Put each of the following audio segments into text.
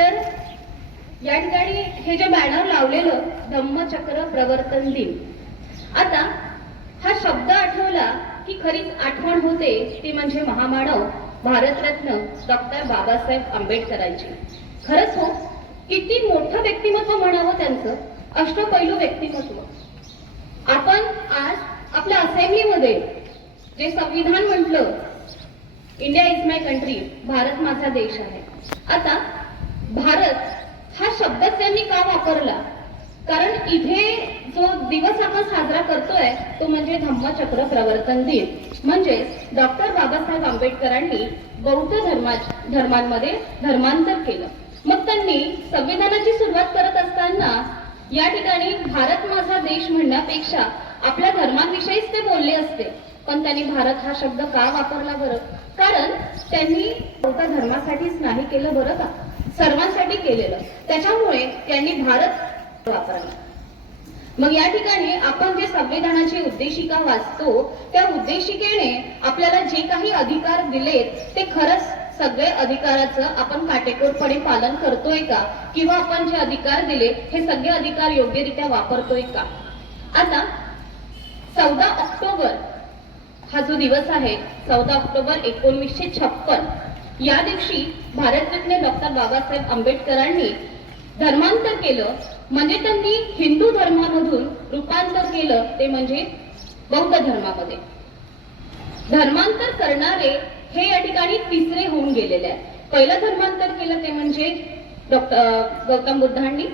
तर या ठिकाणी हे जे बॅनर लावलेलं धम्मचक्र प्रवर्तन दिन. आता हा शब्द आठवला की खरीच आठवण होते ती म्हणजे महामानव भारतरत्न डॉक्टर बाबासाहेब आंबेडकरांची. खरंच हो किती मोठं व्यक्तिमत्व म्हणावं त्यांचं? अष्टपैलू व्यक्तिमत्व. आपण आज आपल्या असेंब्लीमध्ये जे संविधान म्हटलं India is my country Bharat माझा देश आहे. आता शब्दच त्यांनी का वापरला कारण इथे जो दिवस आपण साजरा करतोय तो म्हणजे धम्मचक्र प्रवर्तन दिन. म्हणजे डॉक्टर बाबासाहेब आंबेडकरांनी बौद्ध धर्मा धर्मांमध्ये धर्मांतर केलं. मग त्यांनी संविधानाची सुरुवात करत असताना या ठिकाणी भारत माझा देश म्हणण्यापेक्षा आपल्या धर्माविषयीच ते बोलले असते. पण त्यांनी भारत हा शब्द का वापरला बरं? कारण त्यांनी बौद्ध धर्मासाठीच नाही केलं बरं का? सर्वांसाठी केलेलं. त्याच्यामुळे त्यांनी भारत वापरला. मग या ठिकाणी आपण जे संविधानाची उद्देशिका वाचतो त्या उद्देशिकेने आपल्याला जे काही अधिकार दिलेत ते खरंच सगळे अधिकाराचं आपण काटेकोरपणे पालन करतोय का? किंवा आपण जे अधिकार दिले हे सगळे अधिकार योग्यरित्या वापरतोय का? आता चौदा ऑक्टोबर हा जो दिवस आहे चौदा ऑक्टोबर एकोणवीसशे छप्पन. या दिवशी भारतरत्न डॉक्टर बाबासाहेब आंबेडकरांनी धर्मांतर केलं म्हणजे त्यांनी हिंदू धर्मामधून रूपांतर केलं ते म्हणजे बौद्ध धर्मामध्ये. धर्मांतर करणारे हे या ठिकाणी तिसरे होऊन गेलेले आहे पहिलं धर्मांतर केलं ते म्हणजे डॉक्टर गौतम बुद्धांनी.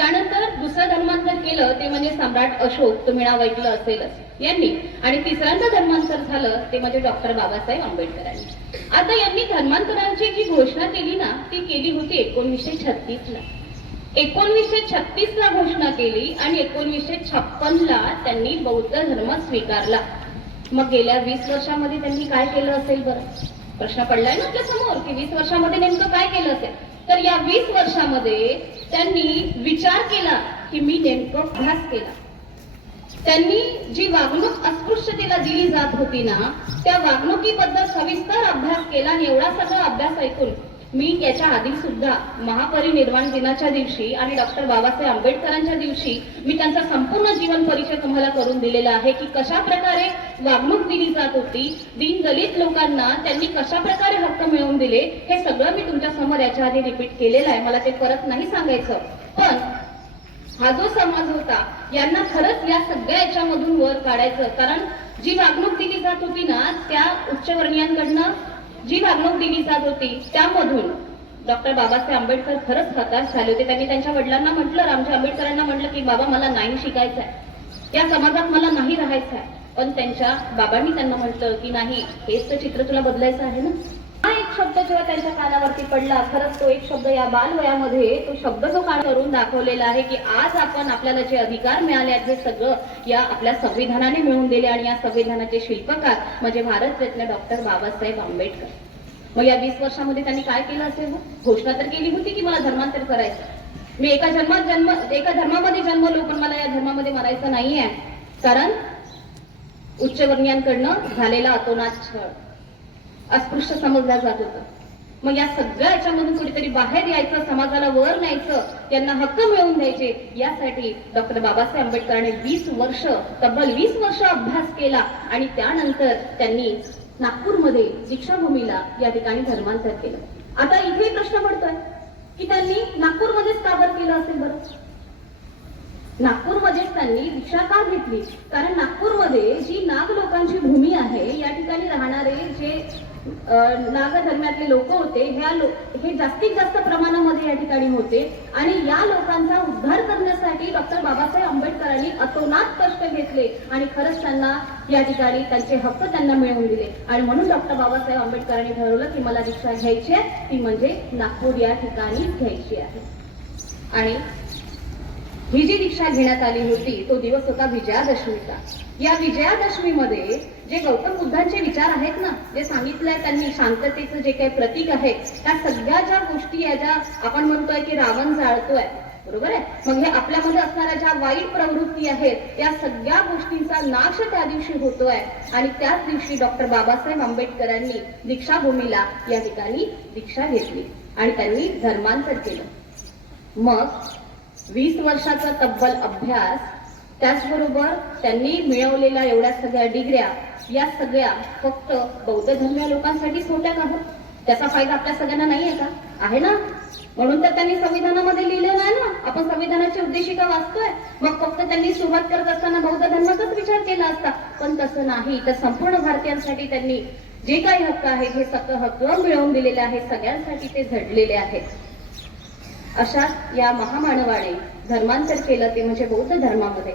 त्यानंतर दुसरं धर्मांतर केलं ते म्हणजे सम्राट अशोक तुम्ही नाव ऐकलं असेलच यांनी. आणि तिसऱ्यांदा धर्मांतर झालं ते म्हणजे डॉक्टर बाबासाहेब आंबेडकरांनी. आता यांनी धर्मांतरांची जी घोषणा केली ना ती केली होती एकोणीसशे छत्तीस ला एकोणीसशे छत्तीस ला घोषणा केली आणि एकोणीसशे छप्पन ला त्यांनी बौद्ध धर्म स्वीकारला. मग गेल्या वीस वर्षामध्ये त्यांनी काय केलं असेल बरं? प्रश्न पडलाय ना आपल्यासमोर की वीस वर्षामध्ये नेमकं काय केलं असेल? तर या वीस वर्षामध्ये त्यांनी विचार केला की मी नेमकं अभ्यास केला. त्यांनी जी वागणूक अस्पृश्यतेला दिली जात होती ना त्या वागणुकीबद्दल सविस्तर अभ्यास केला आणि एवढा सगळा अभ्यास ऐकून मी याच्या आधी सुद्धा महापरिनिर्वाण दिनाच्या दिवशी आणि डॉक्टर बाबासाहेब आंबेडकरांच्या दिवशी मी त्यांचा संपूर्ण जीवन परिचय तुम्हाला करून दिलेला आहे की कशा प्रकारे वागणूक दिली जात होती दीन दलित लोकांना त्यांनी कशा प्रकारे हक्क मिळवून दिले हे सगळं मी तुमच्यासमोर याच्या आधी रिपीट केलेलं आहे. मला ते परत नाही सांगायचं. पण हा जो समाज होता यांना खरंच या सगळ्या याच्यामधून वर काढायचं. कारण जी वागणूक दिली जात होती ना त्या उच्चवर्णीयांकडनं जी वागणूक दिली जात होती त्यामधून डॉक्टर बाबासाहेब आंबेडकर खरंच हताश झाले होते. त्यांनी त्यांच्या वडिलांना म्हटलं रामजी आंबेडकरांना म्हटलं की बाबा मला नाही शिकायचं आहे या समाजात मला नाही राहायचं आहे पण त्यांच्या बाबांनी त्यांना म्हटलं की नाही हेच तर चित्र तुला बदलायचं आहे ना. एक शब्द जेव्हा त्यांच्या कानावरती पडला खरंच तो एक शब्द या बालवयामध्ये तो शब्द जो कान करून दाखवलेला आहे की आज आपण आपल्याला जे अधिकार मिळाले आहेत हे सगळं या आपल्या संविधानाने मिळवून दिले आणि या संविधानाचे शिल्पकार म्हणजे भारतरत्न डॉक्टर बाबासाहेब आंबेडकर. मग या वीस वर्षामध्ये त्यांनी काय केलं असेल घोषणा तर केली होती की मला धर्मांतर करायचं. मी एका जन्मात जन्म एका धर्मामध्ये जन्मलो पण मला या धर्मामध्ये मरायचं नाहीये. कारण उच्चवर्णीयांकडनं झालेला अतोनात छळ. अस्पृश्य समजल्या जात होतं. मग या सगळ्या याच्यामधून कुठेतरी बाहेर यायचं समाजाला वर न्यायचं त्यांना हक्क मिळवून द्यायचे यासाठी डॉक्टर बाबासाहेब आंबेडकरांनी वीस वर्ष तब्बल वीस वर्ष अभ्यास केला. आणि त्यानंतर त्यांनी नागपूरमध्ये दीक्षाभूमीला या ठिकाणी धर्मांतर केलं. आता इथे प्रश्न पडतोय की त्यांनी नागपूरमध्येच का बरं केलं असेल बरं? नागपूरमध्येच त्यांनी दीक्षा का घेतली? कारण नागपूरमध्ये जी नाग लोकांची भूमी आहे या ठिकाणी राहणारे जे नागधर्मातले नाग लोक होते ह्या लो हे जास्तीत जास्त प्रमाणामध्ये या ठिकाणी होते. आणि या लोकांचा उद्धार करण्यासाठी डॉक्टर बाबासाहेब आंबेडकरांनी अतोनात कष्ट घेतले आणि खरंच त्यांना या ठिकाणी त्यांचे हक्क त्यांना मिळवून दिले. आणि म्हणून डॉक्टर बाबासाहेब आंबेडकरांनी ठरवलं की मला दीक्षा घ्यायची आहे ती म्हणजे नागपूर या ठिकाणी घ्यायची आहे. आणि ही जी दीक्षा घेण्यात आली होती तो दिवस होता विजयादशमीचा. या विजयादशमीमध्ये जे गौतम बुद्धांचे विचार आहेत ना जे सांगितलंय त्यांनी शांततेचं जे काही प्रतीक आहे त्या सगळ्या ज्या गोष्टी या ज्या आपण म्हणतोय की रावण जाळतोय बरोबर आहे? मग हे आपल्यामध्ये असणाऱ्या ज्या वाईट प्रवृत्ती आहेत या सगळ्या गोष्टींचा नाश त्या दिवशी होतोय. आणि त्याच दिवशी डॉक्टर बाबासाहेब आंबेडकरांनी दीक्षाभूमीला या ठिकाणी दीक्षा घेतली आणि त्यांनी धर्मांतर केलं. मग वीस वर्षाचा तब्बल अभ्यास त्याचबरोबर त्यांनी मिळवलेल्या एवढ्या सगळ्या डिग्र्या या सगळ्या फक्त बौद्ध धर्मीय लोकांसाठीच होत्या का हो? त्याचा फायदा आपल्या सगळ्यांना नाही आहे का? आहे ना? म्हणून तर त्यांनी संविधानामध्ये लिहिलेलं आहे ना आपण संविधानाची उद्देशिका वाचतोय. मग फक्त त्यांनी सुरुवात करत असताना बौद्ध धर्माचाच विचार केला असता. पण तसं नाही तर संपूर्ण भारतीयांसाठी त्यांनी जे काही हक्क आहेत हे सगळं हक्क मिळवून दिलेले आहेत सगळ्यांसाठी ते झडलेले आहेत. अशा या महामानवाने धर्मांतर केलं ते म्हणजे बौद्ध धर्मामध्ये.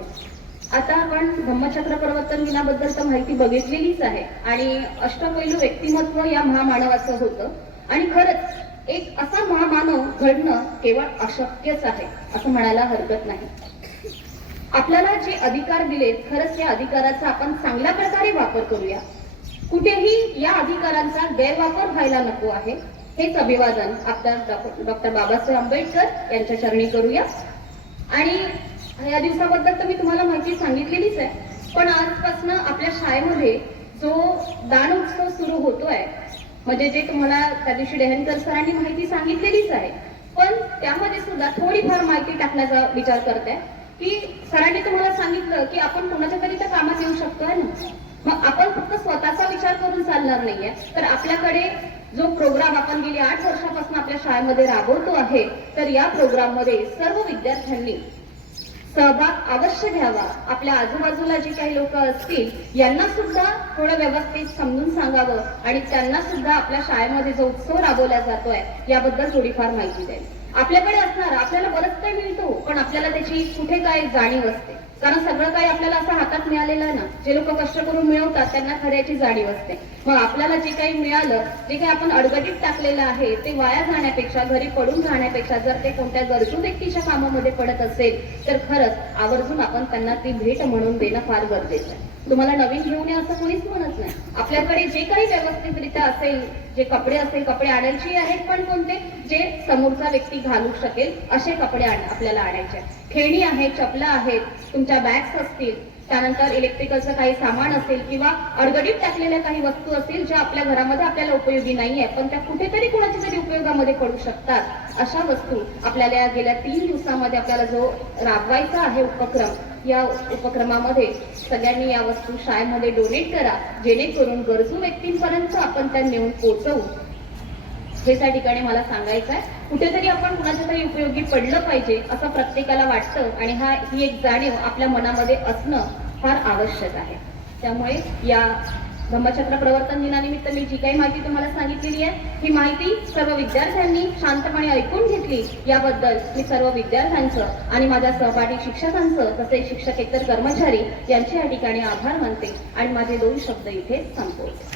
आता आपण धम्मचक्र प्रवर्तन दिनाबद्दल तर माहिती बघितलेलीच आहे. आणि अष्टपैलू व्यक्तिमत्व या महामानवाचं होतं. आणि खरंच एक असा महामानव घडणं केवळ अशक्यच आहे असं म्हणायला हरकत नाही. आपल्याला जे अधिकार दिलेत खरंच या अधिकाराचा आपण चांगल्या प्रकारे वापर करूया. कुठेही या अधिकारांचा गैरवापर व्हायला नको आहे. हेच अभिवादन आपल्या डॉक्टर बाबासाहेब आंबेडकर यांच्या चरणी करूया. आणि या दिवसाबद्दल तर मी तुम्हाला माहिती सांगितलेलीच आहे. पण आजपासून आपल्या शाळेमध्ये जो दान उत्सव सुरू होतोय म्हणजे जे तुम्हाला त्या दिवशी डेहनकर सरांनी माहिती सांगितलेलीच आहे. पण त्यामध्ये सुद्धा थोडीफार माहिती टाकण्याचा विचार करते की सरांनी तुम्हाला सांगितलं की आपण कोणाच्या तरी त्या कामात येऊ शकतोय ना? मग आपण फक्त स्वतःचा विचार करून चालणार नाहीये. तर आपल्याकडे जो प्रोग्राम आपण गेली आठ वर्षापासून आपल्या शाळेमध्ये राबवतो आहे तर या प्रोग्राममध्ये सर्व विद्यार्थ्यांनी सहभाग अवश्य घ्यावा. आपल्या आजूबाजूला जे काही लोक असतील यांना सुद्धा थोडं व्यवस्थित समजून सांगावं आणि त्यांना सुद्धा आपल्या शाळेमध्ये जो उत्सव राबवला जातोय याबद्दल थोडीफार माहिती द्यावी. आपल्याकडे असणार आपल्याला बरंच काही मिळतो पण आपल्याला त्याची कुठे काय जाणीव असते? कारण सगळं काही आपल्याला असं हातात मिळालेलं आहे ना जे लोक कष्ट करून मिळवतात त्यांना खऱ्याची जाणीव असते. मग आपल्याला जे काही मिळालं जे काही आपण अडगडीत टाकलेलं आहे ते वाया जाण्यापेक्षा घरी पडून जाण्यापेक्षा जर ते कोणत्या गरजू व्यक्तीच्या कामामध्ये पडत असेल तर खरंच आवर्जून आपण त्यांना ती भेट म्हणून देणं फार गरजेचं आहे. तुम्हाला नवीन घेऊन या असं कोणीच म्हणत नाही. आपल्याकडे जे काही व्यवस्थितरित्या असेल जे कपडे असेल कपडे आणायचे आहेत पण कोणते? जे समोरचा व्यक्ती घालू शकेल असे कपडे आण- आपल्याला आणायचे खेळणी आहेत चपला आहेत तुमच्या बॅग्स असतील त्यानंतर इलेक्ट्रिकलचं काही सामान असेल किंवा अडगडीत टाकलेल्या काही वस्तू असतील ज्या आपल्या घरामध्ये आपल्याला उपयोगी नाहीये पण त्या कुठेतरी कुणाच्या तरी उपयोगामध्ये पडू शकतात. अशा वस्तू आपल्याला या गेल्या तीन दिवसामध्ये आपल्याला जो राबवायचा आहे उपक्रम या उपक्रमामध्ये सगळ्यांनी या वस्तू शाळेमध्ये डोनेट करा जेणेकरून गरजू व्यक्तींपर्यंत आपण त्या नेऊन पोहोचवू. हे त्या ठिकाणी मला सांगायचं आहे. कुठेतरी आपण कुणाच्या तरी उपयोगी पडलं पाहिजे असं प्रत्येकाला वाटतं आणि हा ही एक जाणीव आपल्या मनामध्ये असणं फार आवश्यक आहे. त्यामुळे या धम्मचक्र प्रवर्तन दिनानिमित्त मी जी काही माहिती तुम्हाला सांगितलेली आहे ही माहिती सर्व विद्यार्थ्यांनी शांतपणे ऐकून घेतली. याबद्दल मी सर्व विद्यार्थ्यांचं आणि माझ्या सहपाठी शिक्षकांचं तसेच शिक्षकेतर कर्मचारी यांचे या ठिकाणी आभार मानते आणि माझे दोन शब्द इथे संपवते.